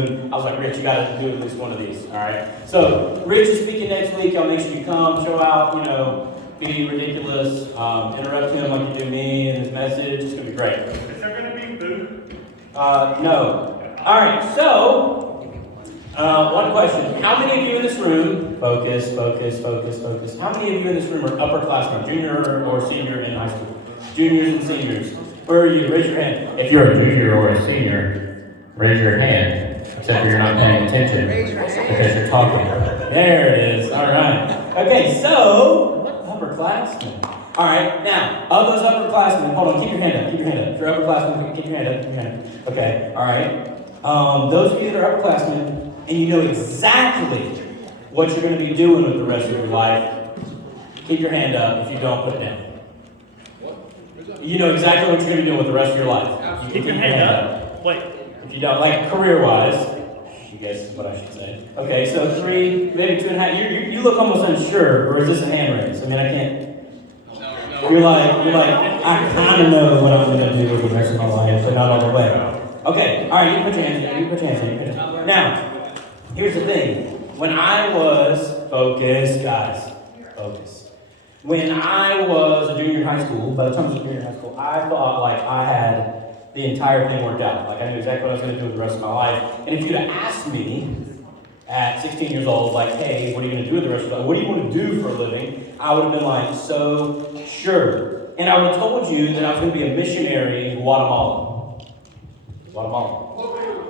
I was like, Rich, you got to do at least one of these, all right? So, Rich is speaking next week. Y'all make sure you come, show out, be ridiculous, interrupt him like you do me in his message. It's going to be great. Is there going to be food? No. All right, so, one question. How many of you in this room, focus. How many of you in this room are upperclassmen, junior or senior in high school? Juniors and seniors. Where are you? Raise your hand. If you're a junior or a senior, raise your hand. Except you're not paying attention because you're talking. There it is. All right. Okay, so upperclassmen. All right. Now, of those upperclassmen, hold on. Keep your hand up. Keep your hand up. If you're upperclassmen, keep your hand up. Keep your hand up. Okay. All right. Those of you that are upperclassmen and you know exactly what you're going to be doing with the rest of your life, keep your hand up. If you don't, put it down. You know exactly what you're going to be doing with the rest of your life. Keep your hand up. Wait. If you don't, like career-wise, you guess what I should say. Okay, so 3, maybe 2.5. You look almost unsure, or is this a hand raise? I mean, I can't. No. You're like, I kind of know what I'm going to do with the rest of my life, but not all the way. Okay, all right, you can put your hands in. You can put your hands in. Now, here's the thing. When I was, focus, guys, focus. When I was a junior in high school, by the time I was a junior in high school, I thought like I had the entire thing worked out. Like I knew exactly what I was going to do with the rest of my life. And if you'd have asked me at 16 years old, like, hey, what are you going to do with the rest of your life? What do you want to do for a living? I would have been like, so sure. And I would have told you that I was going to be a missionary in Guatemala.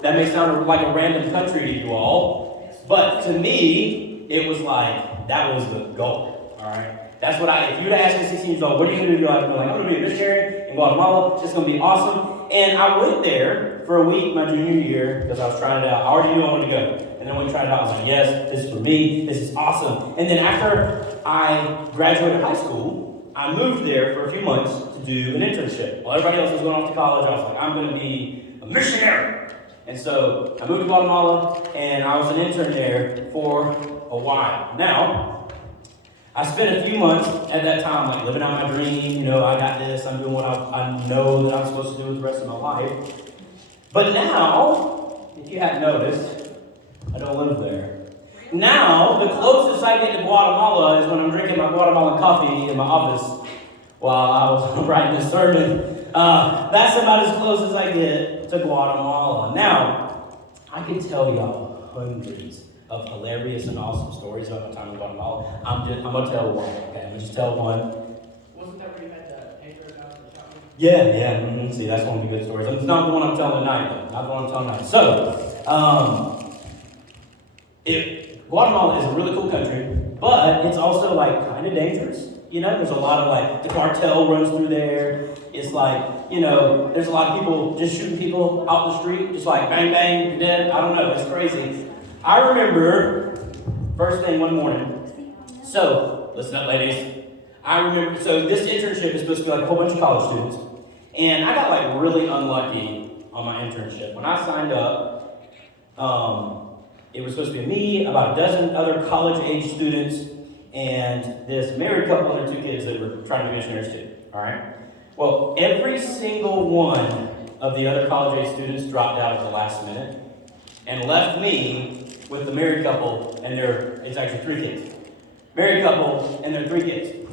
That may sound like a random country to you all, but to me, it was like, that was the goal, all right? That's what if you'd asked me 16 years old, what are you going to do with your life? I'd be like, I'm going to be a missionary in Guatemala. It's going to be awesome. And I went there for a week my junior year because I was trying it out. I already knew I wanted to go. And then when I tried it out, I was like, yes, this is for me. This is awesome. And then after I graduated high school, I moved there for a few months to do an internship. While everybody else was going off to college, I was like, I'm going to be a missionary. And so I moved to Guatemala, and I was an intern there for a while. Now, I spent a few months at that time, like living out my dream. I got this. I'm doing what I know that I'm supposed to do with the rest of my life. But now, if you hadn't noticed, I don't live there. Now, the closest I get to Guatemala is when I'm drinking my Guatemalan coffee in my office while I was writing this sermon. That's about as close as I get to Guatemala. Now, I can tell y'all hundreds of hilarious and awesome stories about my time in Guatemala. I'm going to tell one, okay? I'm going to just tell one. Wasn't that where you had the anchor down in the shopping? Yeah. Mm-hmm. See, that's one of the good stories. It's not the one I'm telling tonight, though. Not the one I'm telling tonight. So, Guatemala is a really cool country, but it's also, like, kind of dangerous. There's a lot of, the cartel runs through there. It's like, there's a lot of people just shooting people out the street, just like, bang, bang, you're dead. I don't know. It's crazy. I remember, first thing one morning, so, listen up ladies, so this internship is supposed to be like a whole bunch of college students, and I got really unlucky on my internship. When I signed up, it was supposed to be me, about a dozen other college-age students, and this married couple and their 2 kids that were trying to be missionaries too, all right? Well, every single one of the other college-age students dropped out at the last minute and left me with the married couple and it's actually 3 kids. Married couple and their 3 kids,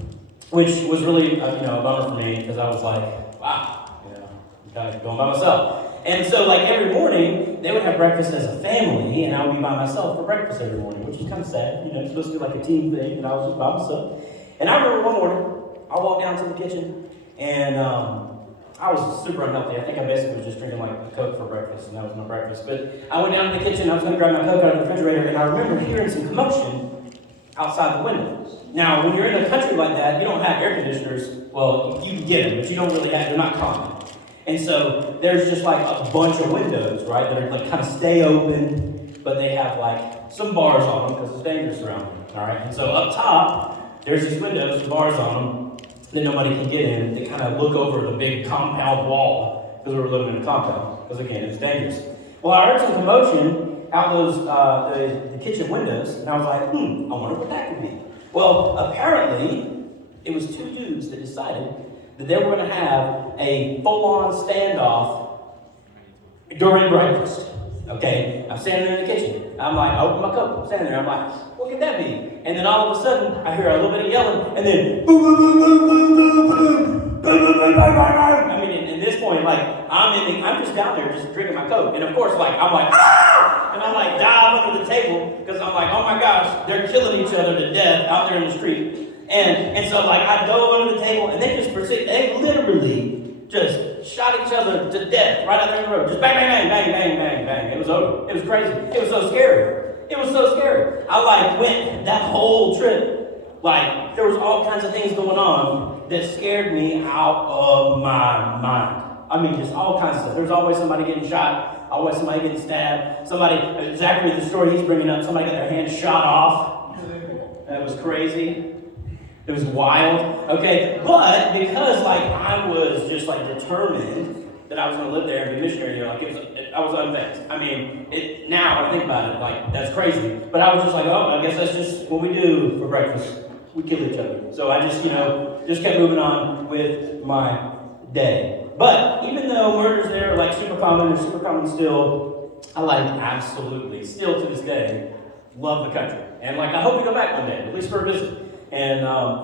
which was really, a bummer for me because I was like, wow, I'm kind of going by myself. And so, every morning, they would have breakfast as a family, and I would be by myself for breakfast every morning, which is kind of sad. It's supposed to be like a team thing, and I was just by myself. And I remember one morning, I walked down to the kitchen, and I was super unhealthy. I think I basically was just drinking a Coke for breakfast, and that was my breakfast. But I went down to the kitchen, I was going to grab my Coke out of the refrigerator, and I remember hearing some commotion outside the window. Now, when you're in a country like that, you don't have air conditioners. Well, you can get them, but you don't really they're not common. And so there's just a bunch of windows, right, that are kind of stay open, but they have some bars on them because it's dangerous around them, all right? And so up top, there's these windows with bars on them that nobody can get in. They kind of look over the big compound wall because we were living in a compound because, again, it's dangerous. Well, I heard some commotion out those the kitchen windows, and I was like, I wonder what that could be. Well, apparently, it was 2 dudes that decided that they were going to have a full-on standoff during breakfast. Okay, I'm standing there in the kitchen. I'm like, I open my cup, I'm standing there. I'm like, what could that be? And then all of a sudden, I hear a little bit of yelling, and then boom, boom, boom, boom, boom, boom, boom, boom, boom, boom, boom. I mean, at this point, like, I'm just down there just drinking my Coke. And of course, like, I'm like, ah! And I'm like, dive under the table, because I'm like, oh my gosh, they're killing each other to death out there in the street. And so, like, I dove under the table, and they just proceeded, they literally just shot each other to death right out there in the road. Just bang, bang, bang, bang, bang, bang, bang. It was over. It was crazy. It was so scary. It was so scary. I like went that whole trip. Like, there was all kinds of things going on that scared me out of my mind. I mean, just all kinds of stuff. There's always somebody getting shot, always somebody getting stabbed. Somebody, exactly the story he's bringing up, somebody got their hand shot off. That was crazy. It was wild, okay? But because, like, I was just, like, determined that I was going to live there and be a missionary there, like, I was unfazed. I mean, now when I think about it, like, that's crazy. But I was just like, oh, I guess that's just what we do for breakfast. We kill each other. So I just, just kept moving on with my day. But even though murders there are, like, super common still, I, like, absolutely, still to this day, love the country. And, like, I hope to go back one day, at least for a visit. And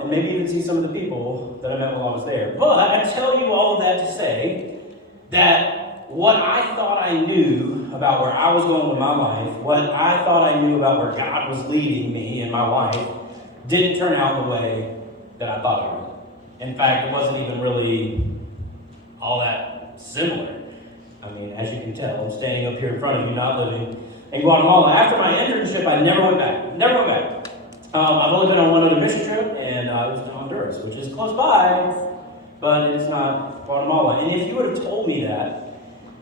maybe even see some of the people that I met while I was there. But I tell you all of that to say that what I thought I knew about where I was going with my life, what I thought I knew about where God was leading me and my life, didn't turn out the way that I thought it would. In fact, it wasn't even really all that similar. I mean, as you can tell, I'm standing up here in front of you, not living in Guatemala. After my internship, I never went back. Never went back. I've only been on one other mission trip, and it was to Honduras, which is close by, but it's not Guatemala. And if you would have told me that,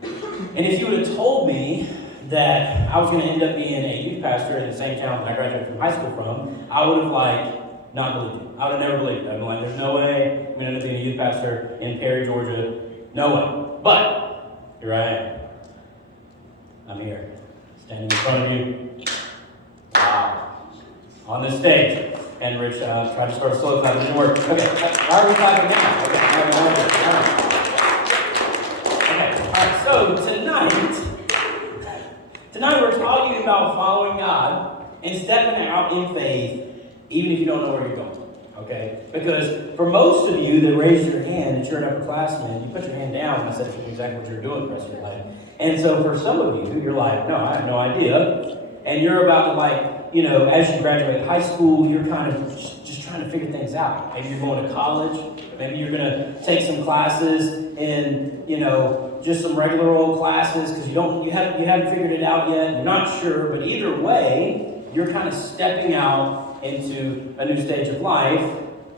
and if you would have told me that I was going to end up being a youth pastor in the same town that I graduated from high school from, I would have, like, not believed it. I would have never believed it. I'm like, there's no way I'm going to end up being a youth pastor in Perry, Georgia. No way. But here I am. I'm here, standing in front of you. Wow. On this stage. And Rich tried to start a slow clap. It didn't work. Okay, why are we clapping now? Okay, all right, so tonight we're talking about following God and stepping out in faith, even if you don't know where you're going. Okay? Because for most of you that raised your hand, that you're an upperclassman, you put your hand down and said exactly what you're doing the rest of your life. And so for some of you, you're like, no, I have no idea. And you're about to, like, as you graduate high school, you're kind of just trying to figure things out. Maybe you're going to college. Maybe you're going to take some classes in, just some regular old classes because you haven't figured it out yet. You're not sure, but either way, you're kind of stepping out into a new stage of life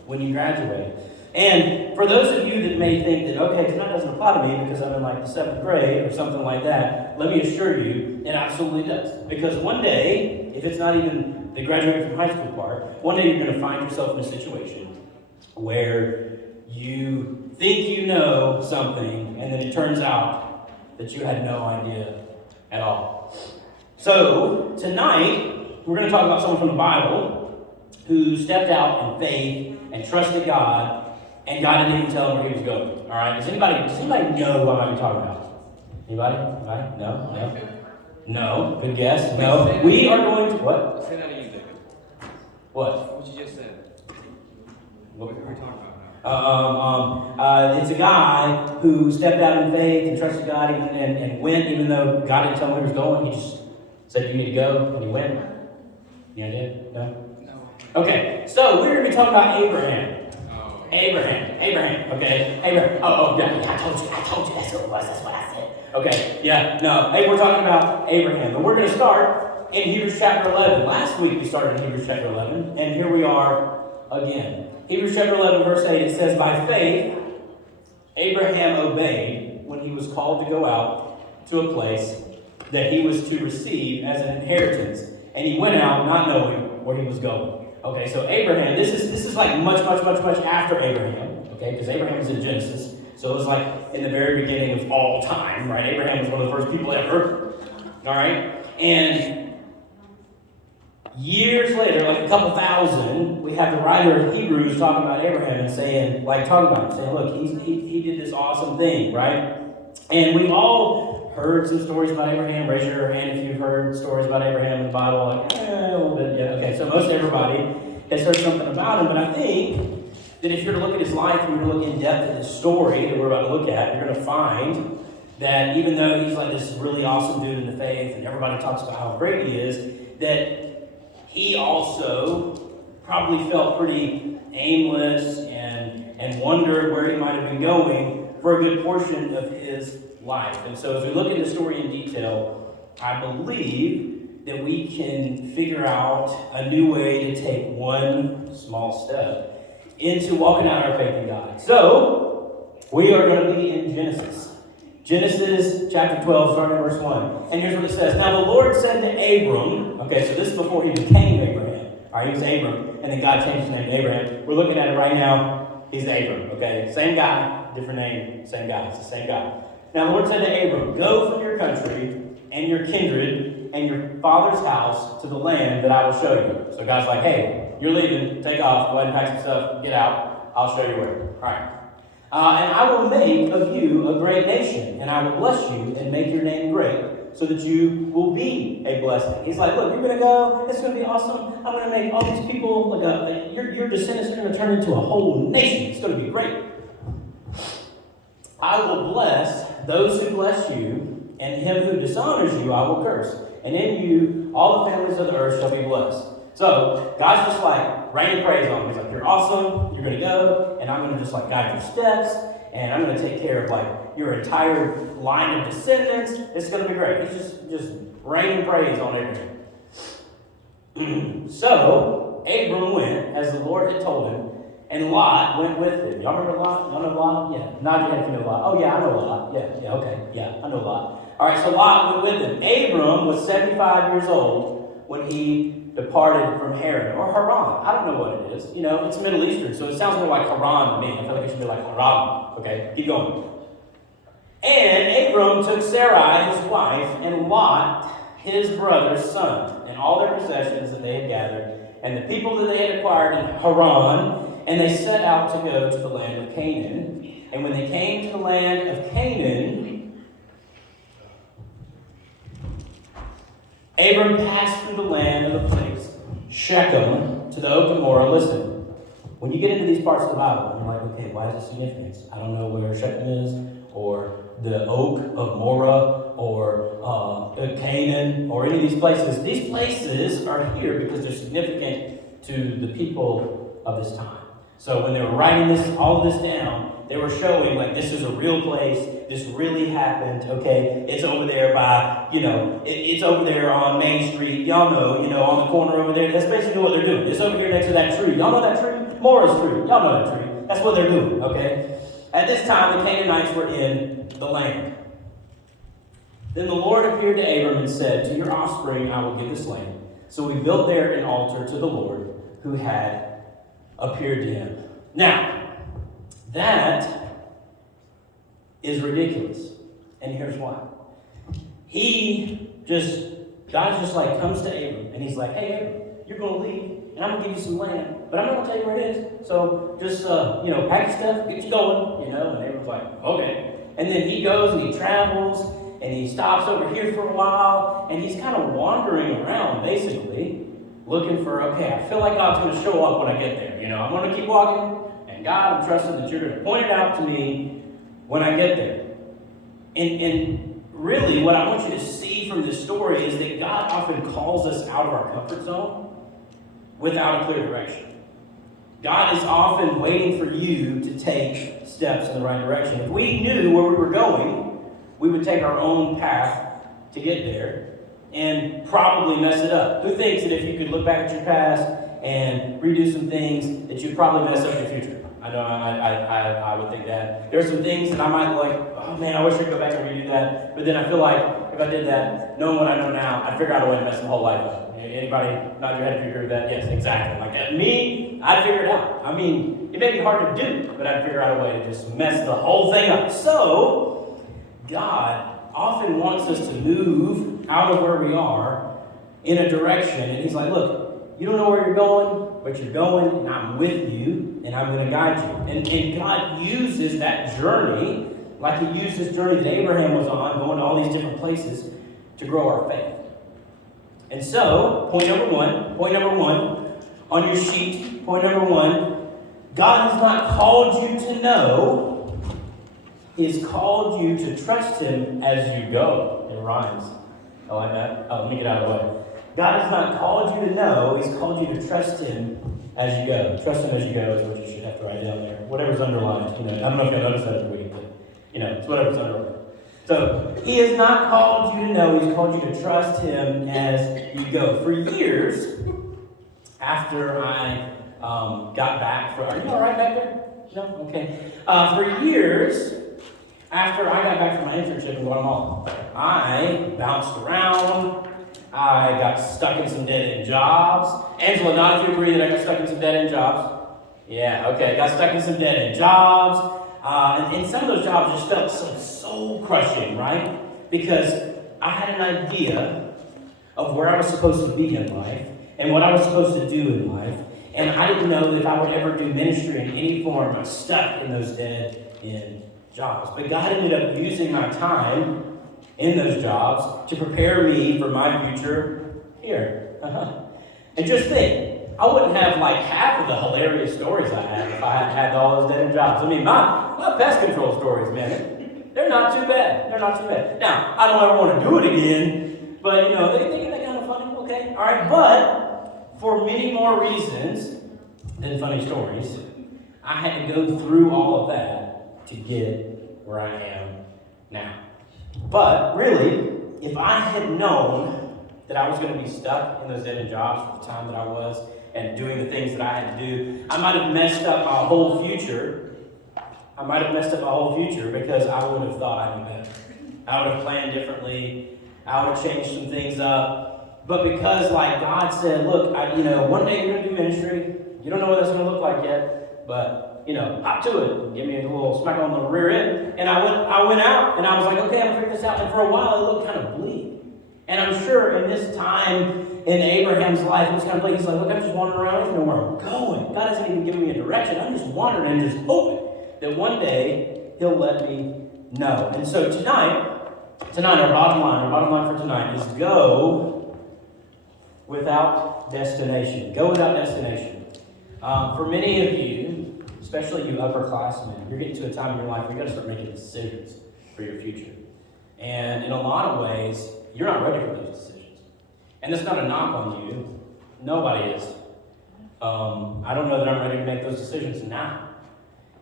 when you graduate. And for those of you that may think that, okay, tonight doesn't apply to me because I'm in, like, the 7th grade or something like that, let me assure you, it absolutely does. Because one day, if it's not even the graduating from high school part, one day you're going to find yourself in a situation where you think you know something, and then it turns out that you had no idea at all. So, tonight, we're going to talk about someone from the Bible who stepped out in faith and trusted God, and God didn't even tell him where he was going. All right? Does anybody know what I might be talking about? Anybody? No? No? Good guess? No? We are going to... What? Say that again, David. What? What you just said. What are we talking about now? It's a guy who stepped out in faith and trusted God and went, even though God didn't tell him where he was going. He just said, you need to go, and he went. You idea? No? No. Okay, so we're going to be talking about Abraham. Oh. Abraham, okay? Abraham. Oh, yeah, I told you, that's what it was, that's what I said. Okay, yeah, no, hey, we're talking about Abraham, and we're going to start in Hebrews chapter 11. Last week we started in Hebrews chapter 11, and here we are again. Hebrews chapter 11, verse 8, it says, by faith, Abraham obeyed when he was called to go out to a place that he was to receive as an inheritance, and he went out not knowing where he was going. Okay, so Abraham, this is like much after Abraham, okay, because Abraham is in Genesis, so it was like in the very beginning of all time, right? Abraham was one of the first people ever, all right? And years later, like a couple thousand, we have the writer of Hebrews talking about Abraham and saying, look, he did this awesome thing, right? And we've all heard some stories about Abraham? Raise your hand if you've heard stories about Abraham in the Bible. Like, a little bit, yeah. Okay, so most everybody has heard something about him, but I think that if you're to look at his life and you're to look in depth at his story that we're about to look at, you're going to find that even though he's like this really awesome dude in the faith and everybody talks about how great he is, that he also probably felt pretty aimless and wondered where he might have been going for a good portion of his life. And so as we look at the story in detail, I believe that we can figure out a new way to take one small step into walking out our faith in God. So, we are going to be in Genesis. Genesis chapter 12, starting in verse 1. And here's what it says. Now the Lord said to Abram, okay, so this is before he became Abraham. All right, he was Abram, and then God changed his name to Abraham. We're looking at it right now. He's Abram, okay? Same guy, different name, same guy. It's the same guy. Now the Lord said to Abram, go from your country and your kindred and your father's house to the land that I will show you. So God's like, hey, you're leaving, take off, go ahead and pack some stuff, get out, I'll show you where. All right. And I will make of you a great nation, and I will bless you and make your name great, so that you will be a blessing. He's like, look, you're going to go, it's going to be awesome. I'm going to make all these people, like your descendants are going to turn into a whole nation. It's going to be great. I will bless those who bless you, and him who dishonors you I will curse. And in you all the families of the earth shall be blessed. So God's just like raining praise on him. He's like, you're awesome, you're going to go, and I'm going to just like guide your steps, and I'm going to take care of like your entire line of descendants. It's going to be great. He's just raining praise on Abraham. So Abram went as the Lord had told him, and Lot went with him. Y'all remember Lot? Y'all know Lot? Yeah. Nod your head if you know Lot. Oh yeah, I know Lot. Yeah, okay. Yeah, I know Lot. All right, so Lot went with him. Abram was 75 years old when he departed from Haran, or Haran. I don't know what it is. You know, it's Middle Eastern, so it sounds more like Haran to me. I feel like it should be like Haran. Okay, keep going. And Abram took Sarai, his wife, and Lot, his brother's son, and all their possessions that they had gathered, and the people that they had acquired in Haran, and they set out to go to the land of Canaan. And when they came to the land of Canaan, Abram passed through the land of the place, Shechem, to the oak of Moreh. Listen, when you get into these parts of the Bible, you're like, okay, why is it significant? I don't know where Shechem is, or the oak of Moreh, or Canaan, or any of these places. These places are here because they're significant to the people of this time. So when they were writing all of this down, they were showing like this is a real place. This really happened. Okay, it's over there by it's over there on Main Street. Y'all know on the corner over there. That's basically what they're doing. It's over here next to that tree. Y'all know that tree? Moreh's tree. Y'all know that tree. That's what they're doing. Okay. At this time, the Canaanites were in the land. Then the Lord appeared to Abram and said, "To your offspring I will give this land." So we built there an altar to the Lord who had appeared to him. Now, that is ridiculous. And here's why. God just like comes to Abram and he's like, hey, Abram, you're going to leave and I'm going to give you some land, but I'm not going to tell you where it is. So just, pack your stuff, get you going, and Abram's like, okay. And then he goes and he travels and he stops over here for a while and he's kind of wandering around basically looking for, okay, I feel like God's going to show up when I get there. I'm going to keep walking, and God, I'm trusting that you're going to point it out to me when I get there. And really, what I want you to see from this story is that God often calls us out of our comfort zone without a clear direction. God is often waiting for you to take steps in the right direction. If we knew where we were going, we would take our own path to get there and probably mess it up. Who thinks that if you could look back at your past and redo some things, that you'd probably mess up your future? I know I would think that. There are some things that I might like, oh man, I wish I could go back and redo that. But then I feel like if I did that, knowing what I know now, I'd figure out a way to mess my whole life up. Anybody nod your head if you agree with that? Yes, exactly. Like me, I'd figure it out. I mean, it may be hard to do, but I'd figure out a way to just mess the whole thing up. So, God often wants us to move out of where we are in a direction. And he's like, look, you don't know where you're going, but you're going, and I'm with you, and I'm going to guide you. And God uses that journey like he used this journey that Abraham was on, going to all these different places to grow our faith. And so, point number one on your sheet, point number one, God has not called you to know, He has called you to trust Him as you go. It rhymes. I like that. Oh, let me get out of the way. God has not called you to know, He's called you to trust Him as you go. Trust Him as you go is what you should have to write down there. Whatever's underlined, I don't know if you'll notice that every week, but, it's whatever's underlined. So, He has not called you to know, He's called you to trust Him as you go. For years, after I got back from, are you all right back there? No? Okay. For years, after I got back from my internship in Guatemala, I bounced around. I got stuck in some dead-end jobs. Angela, not if you agree that I got stuck in some dead-end jobs. Yeah, okay. Got stuck in some dead-end jobs. And some of those jobs just felt so soul-crushing, right? Because I had an idea of where I was supposed to be in life and what I was supposed to do in life. And I didn't know that if I would ever do ministry in any form, I was stuck in those dead-end jobs. But God ended up using my time in those jobs to prepare me for my future here. And just think, I wouldn't have like half of the hilarious stories I have if I hadn't had all those dead-end jobs. I mean, my pest control stories, man, they're not too bad. They're not too bad. Now, I don't ever want to do it again, but they're kind of funny. Okay, all right. But for many more reasons than funny stories, I had to go through all of that to get where I am now. But really, if I had known that I was going to be stuck in those dead-end jobs for the time that I was and doing the things that I had to do, I might have messed up my whole future. Because I would have thought I knew better. I would have planned differently. I would have changed some things up. But because, God said, look, one day you're going to do ministry. You don't know what that's going to look like yet, but hop to it. Give me a little smack on the rear end. And I went out and I was like, okay, I'm going to figure this out. And for a while, it looked kind of bleak. And I'm sure in this time in Abraham's life, it was kind of bleak. He's like, look, I'm just wandering around. I don't know where I'm going. God hasn't even given me a direction. I'm just wandering and just hoping that one day He'll let me know. And so tonight, our bottom line for tonight is go without destination. Go without destination. For many of you, especially you upperclassmen, you're getting to a time in your life where you got to start making decisions for your future. And in a lot of ways, you're not ready for those decisions. And that's not a knock on you. Nobody is. I don't know that I'm ready to make those decisions now.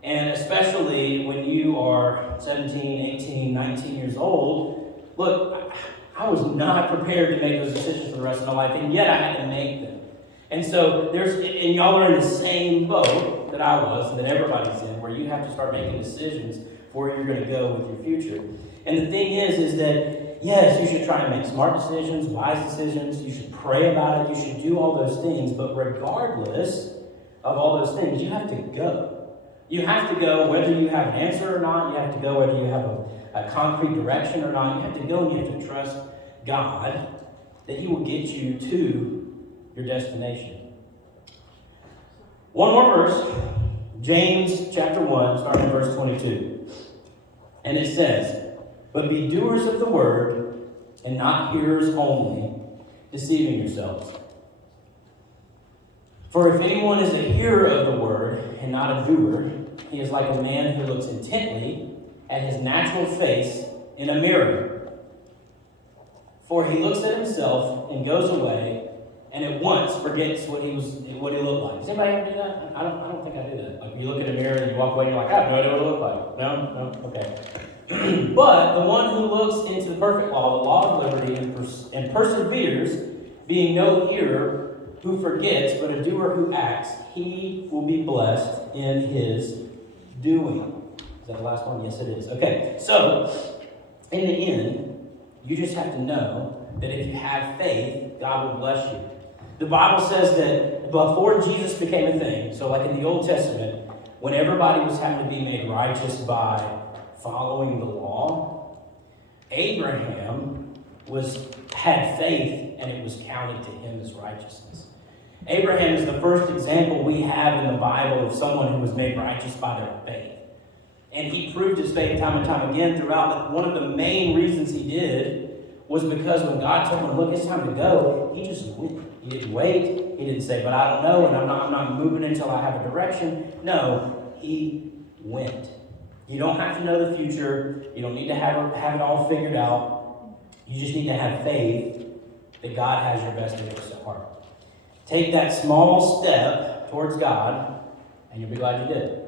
And especially when you are 17, 18, 19 years old, look, I was not prepared to make those decisions for the rest of my life, and yet I had to make them. And so and y'all are in the same boat that I was, and that everybody's in, where you have to start making decisions for where you're going to go with your future. And the thing is that, yes, you should try and make smart decisions, wise decisions. You should pray about it. You should do all those things. But regardless of all those things, you have to go. You have to go whether you have an answer or not. You have to go whether you have a concrete direction or not. You have to go and you have to trust God that He will get you to your destination. One more verse. James chapter 1, starting in verse 22. And it says, "But be doers of the word, and not hearers only, deceiving yourselves. For if anyone is a hearer of the word, and not a doer, he is like a man who looks intently at his natural face in a mirror. For he looks at himself and goes away, and at once forgets what he looked like." Does anybody ever do that? I don't think I do that. Like you look at a mirror and you walk away and you're like, I have no idea what it looked like. No? Okay. But the one who looks into the perfect law, the law of liberty, and perseveres, being no hearer who forgets, but a doer who acts, he will be blessed in his doing. Is that the last one? Yes, it is. Okay, so in the end, you just have to know that if you have faith, God will bless you. The Bible says that before Jesus became a thing, so like in the Old Testament, when everybody was having to be made righteous by following the law, Abraham had faith and it was counted to him as righteousness. Abraham is the first example we have in the Bible of someone who was made righteous by their faith. And he proved his faith time and time again throughout. But one of the main reasons he did was because when God told him, look, it's time to go, he just went. He didn't wait. He didn't say, but I don't know, and I'm not moving until I have a direction. No, he went. You don't have to know the future. You don't need to have it all figured out. You just need to have faith that God has your best interests at heart. Take that small step towards God, and you'll be glad you did.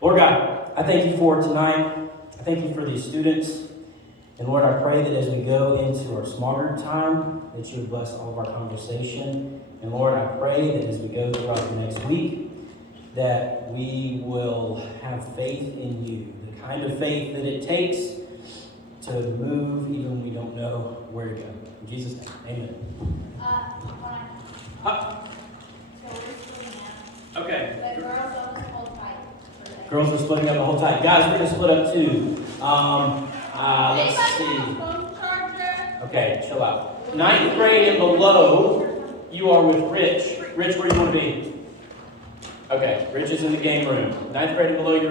Lord God, I thank you for tonight. I thank you for these students. And Lord, I pray that as we go into our small group time, that you would bless all of our conversation. And Lord, I pray that as we go throughout the next week, that we will have faith in you, the kind of faith that it takes to move even when we don't know where to go. In Jesus' name, amen. Okay. The girls don't hold tight for that. Girls are splitting up the whole time. Guys, we're going to split up too. Let's see. Phone charger? Okay, chill out. 9th grade and below, you are with Rich. Rich, where do you want to be? Okay, Rich is in the game room. 9th grade and below, you're